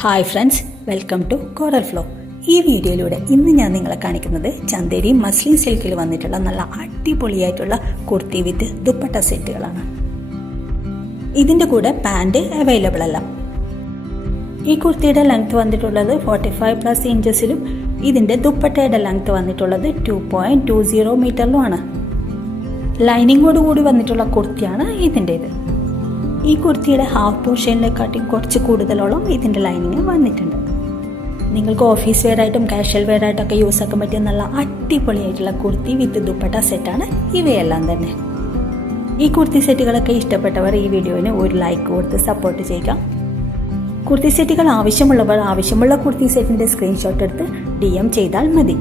Hi friends, welcome to coral flow. ഈ വീഡിയോയിലൂടെ ഇന്ന് ഞാൻ നിങ്ങളെ കാണിക്കുന്നത് ചന്തേരി മസ്ലിൻ സിൽക്കിൽ വന്നിട്ടുള്ള നല്ല അടിപൊളിയായിട്ടുള്ള കുർത്തി വിത്ത് ദുപ്പട്ട സെറ്റുകളാണ്. ഇതിൻ്റെ കൂടെ പാൻറ് അവൈലബിൾ അല്ല. ഈ കുർത്തിയുടെ ലെങ്ത് വന്നിട്ടുള്ളത് 45+ ഇഞ്ചസിലും ഇതിൻ്റെ ദുപ്പട്ടയുടെ ലെങ്ത് വന്നിട്ടുള്ളത് 2.20 മീറ്ററിലുമാണ്. ലൈനിങ്ങോട് കൂടി വന്നിട്ടുള്ള കുർത്തിയാണ് ഇതിൻ്റേത്. ഈ കുർത്തിയുടെ ഹാഫ് പോർഷനിലെക്കാട്ടി കുറച്ച് കൂടുതലോളം ഇതിൻ്റെ ലൈനിങ് വന്നിട്ടുണ്ട്. നിങ്ങൾക്ക് ഓഫീസ് വെയർ ആയിട്ടും കാഷ്വൽ വെയർ ആയിട്ടൊക്കെ യൂസ് ആക്കാൻ പറ്റിയ നല്ല അടിപൊളിയായിട്ടുള്ള കുർത്തി വിത്ത് ദുപ്പട്ട സെറ്റാണ് ഇവയെല്ലാം തന്നെ. ഈ കുർത്തി സെറ്റുകളൊക്കെ ഇഷ്ടപ്പെട്ടവർ ഈ വീഡിയോന് ഒരു ലൈക്ക് കൊടുത്ത് സപ്പോർട്ട് ചെയ്യുക. കുർത്തി സെറ്റുകൾ ആവശ്യമുള്ളവർ ആവശ്യമുള്ള കുർത്തി സെറ്റിൻ്റെ സ്ക്രീൻഷോട്ട് എടുത്ത് DM ചെയ്താൽ മതി.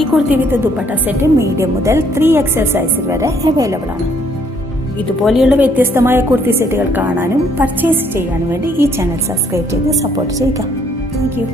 ഈ കുർത്തി വിത്ത് ദുപ്പട്ട സെറ്റ് മീഡിയം മുതൽ 3XL സൈസ് വരെ അവൈലബിൾ ആണ്. ഇതുപോലെയുള്ള വ്യത്യസ്തമായ കുർത്തി സെറ്റുകൾ കാണാനും പർച്ചേസ് ചെയ്യാനും വേണ്ടി ഈ ചാനൽ സബ്സ്ക്രൈബ് ചെയ്ത് സപ്പോർട്ട് ചെയ്യുക. Thank you.